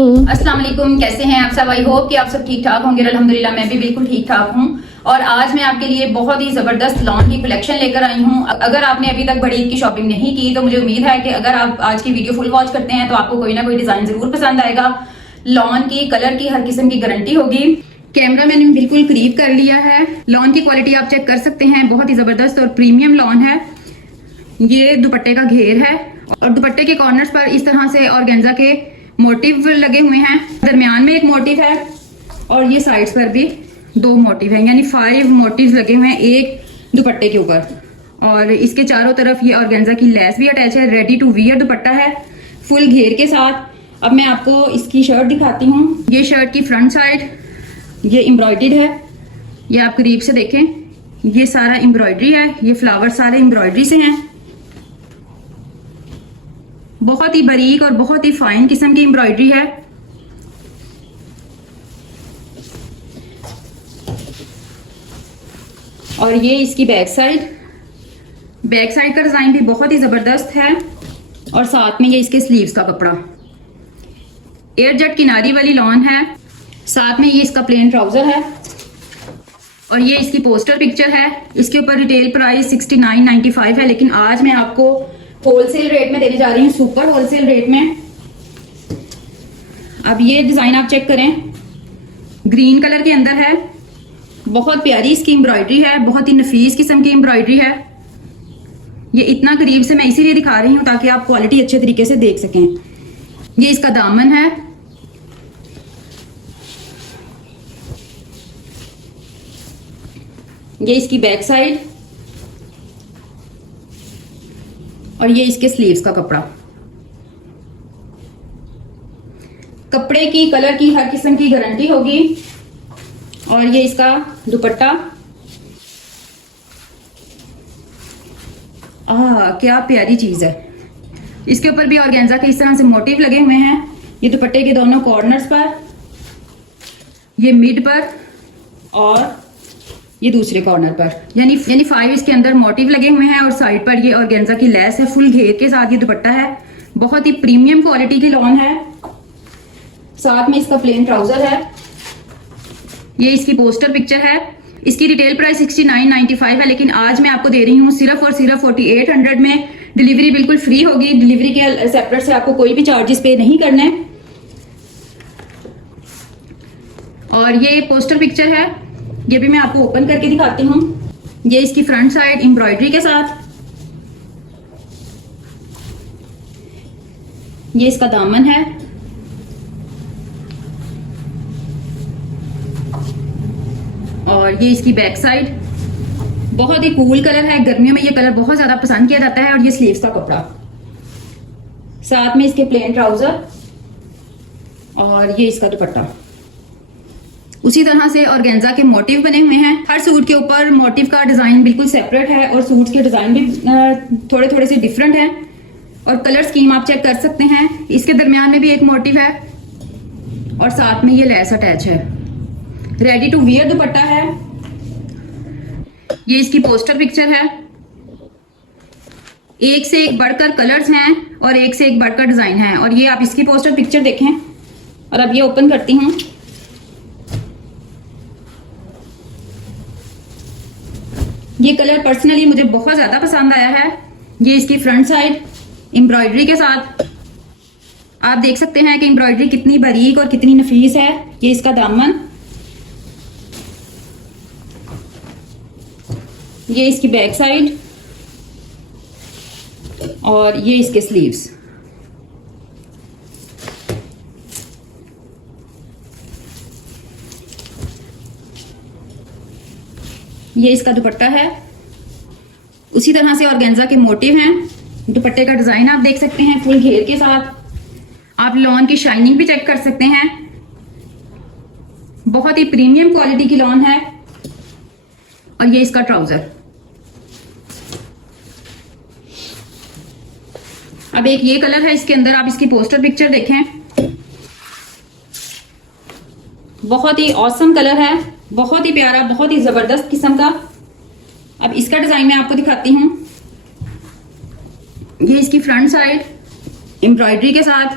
अस्सलाम वालेकुम, कैसे हैं आप सब। आई होप कि आप सब ठीक ठाक होंगे। अल्हम्दुलिल्लाह मैं भी बिल्कुल ठीक ठाक हूँ। और आज मैं आपके लिए बहुत ही जबरदस्त लॉन की कलेक्शन लेकर आई हूँ। अगर आपने अभी तक बड़ी ईद की शॉपिंग नहीं की तो मुझे उम्मीद है कि अगर आप आज की वीडियो फुल वॉच करते हैं तो आपको कोई ना कोई डिजाइन जरूर पसंद आएगा। लॉन की कलर की हर किस्म की गारंटी होगी। कैमरा मैंने बिल्कुल करीब कर लिया है। लॉन की क्वालिटी आप चेक कर सकते हैं, बहुत ही जबरदस्त और प्रीमियम लॉन है। ये दुपट्टे का घेर है और दुपट्टे के कॉर्नर्स पर इस तरह से ऑर्गेन्जा के मोटिव लगे हुए हैं। दरमियान में एक मोटिव है और ये साइड्स पर भी 2 मोटिव हैं, यानी 5 मोटिव लगे हुए हैं एक दुपट्टे के ऊपर। और इसके चारों तरफ ये ऑर्गेन्जा की लेस भी अटैच है। रेडी टू वियर दुपट्टा है फुल घेर के साथ। अब मैं आपको इसकी शर्ट दिखाती हूँ। ये शर्ट की फ्रंट साइड ये एम्ब्रॉयडर्ड है, ये आप करीब से देखें, ये सारा एम्ब्रॉयडरी है। ये फ्लावर सारे एम्ब्रॉयडरी से हैं। बहुत ही बारीक और बहुत ही फाइन किस्म की एम्ब्रॉयडरी है। और ये इसकी बैक साइड का डिजाइन भी बहुत ही जबरदस्त है। और साथ में ये इसके स्लीव्स का कपड़ा एयर जेट किनारी वाली लॉन है। साथ में ये इसका प्लेन ट्राउजर है और ये इसकी पोस्टर पिक्चर है। इसके ऊपर रिटेल प्राइस 69.95 है, लेकिन आज मैं आपको होलसेल रेट में देने जा रही हूँ, सुपर होलसेल रेट में। अब ये डिजाइन आप चेक करें, ग्रीन कलर के अंदर है। बहुत प्यारी इसकी एम्ब्रॉयडरी है, बहुत ही नफीस किस्म की एम्ब्रॉयडरी है। ये इतना करीब से मैं इसीलिए दिखा रही हूँ ताकि आप क्वालिटी अच्छे तरीके से देख सकें। ये इसका दामन है। ये इसकी बैक साइड और ये इसके स्लीव्स का कपड़ा। कपड़े की कलर की हर किस्म की गारंटी होगी। और ये इसका दुपट्टा, क्या प्यारी चीज है। इसके ऊपर भी ऑर्गेन्जा के इस तरह से मोटिव लगे हुए हैं। ये दुपट्टे के दोनों कॉर्नर्स पर, ये मिड पर और ये दूसरे कॉर्नर पर, यानी 5 इसके अंदर मोटिव लगे हुए हैं। और साइड पर ये ऑर्गेन्जा की लेस है, फुल घेर के साथ ये दुपट्टा है। बहुत ही प्रीमियम क्वालिटी की लॉन है। साथ में इसका प्लेन ट्राउजर है। ये इसकी पोस्टर पिक्चर है। इसकी रिटेल प्राइस 69.95 है, लेकिन आज मैं आपको दे रही हूँ सिर्फ और सिर्फ 4800 में। डिलीवरी बिल्कुल फ्री होगी। डिलीवरी के सेपरेट से आपको कोई भी चार्जेस पे नहीं करने। और ये पोस्टर पिक्चर है, ये भी मैं आपको ओपन करके दिखाती हूँ। ये इसकी फ्रंट साइड एम्ब्रॉयडरी के साथ। ये इसका दामन है। और ये इसकी बैक साइड। बहुत ही कूल कलर है, गर्मियों में ये कलर बहुत ज्यादा पसंद किया जाता है। और ये स्लीव्स का कपड़ा, साथ में इसके प्लेन ट्राउजर और ये इसका दुपट्टा। उसी तरह से ऑर्गेन्जा के मोटिव बने हुए हैं। हर सूट के ऊपर मोटिव का डिजाइन बिल्कुल सेपरेट है और सूट्स के डिजाइन भी थोड़े थोड़े से डिफरेंट हैं। और कलर स्कीम आप चेक कर सकते हैं। इसके दरमियान में भी एक मोटिव है और साथ में ये लेस अटैच है। रेडी टू वियर दुपट्टा है। ये इसकी पोस्टर पिक्चर है। एक से एक बढ़कर कलर्स हैं और एक से एक बढ़कर डिजाइन है। और ये आप इसकी पोस्टर पिक्चर देखें। और अब ये ओपन करती हूँ। ये कलर पर्सनली मुझे बहुत ज्यादा पसंद आया है। ये इसकी फ्रंट साइड एम्ब्रॉयडरी के साथ। आप देख सकते हैं कि एम्ब्रॉयडरी कितनी बारीक और कितनी नफीस है। ये इसका दामन, ये इसकी बैक साइड और ये इसके स्लीव्स। ये इसका दुपट्टा है। उसी तरह से ऑर्गेन्जा के मोटिव हैं। दुपट्टे का डिजाइन आप देख सकते हैं फुल घेर के साथ। आप लॉन की शाइनिंग भी चेक कर सकते हैं। बहुत ही प्रीमियम क्वालिटी की लॉन है। और ये इसका ट्राउजर। अब एक ये कलर है, इसके अंदर आप इसकी पोस्टर पिक्चर देखें। बहुत ही ऑसम कलर है, बहुत ही प्यारा, बहुत ही जबरदस्त किस्म का। अब इसका डिजाइन मैं आपको दिखाती हूँ। ये इसकी फ्रंट साइड एम्ब्रॉयडरी के साथ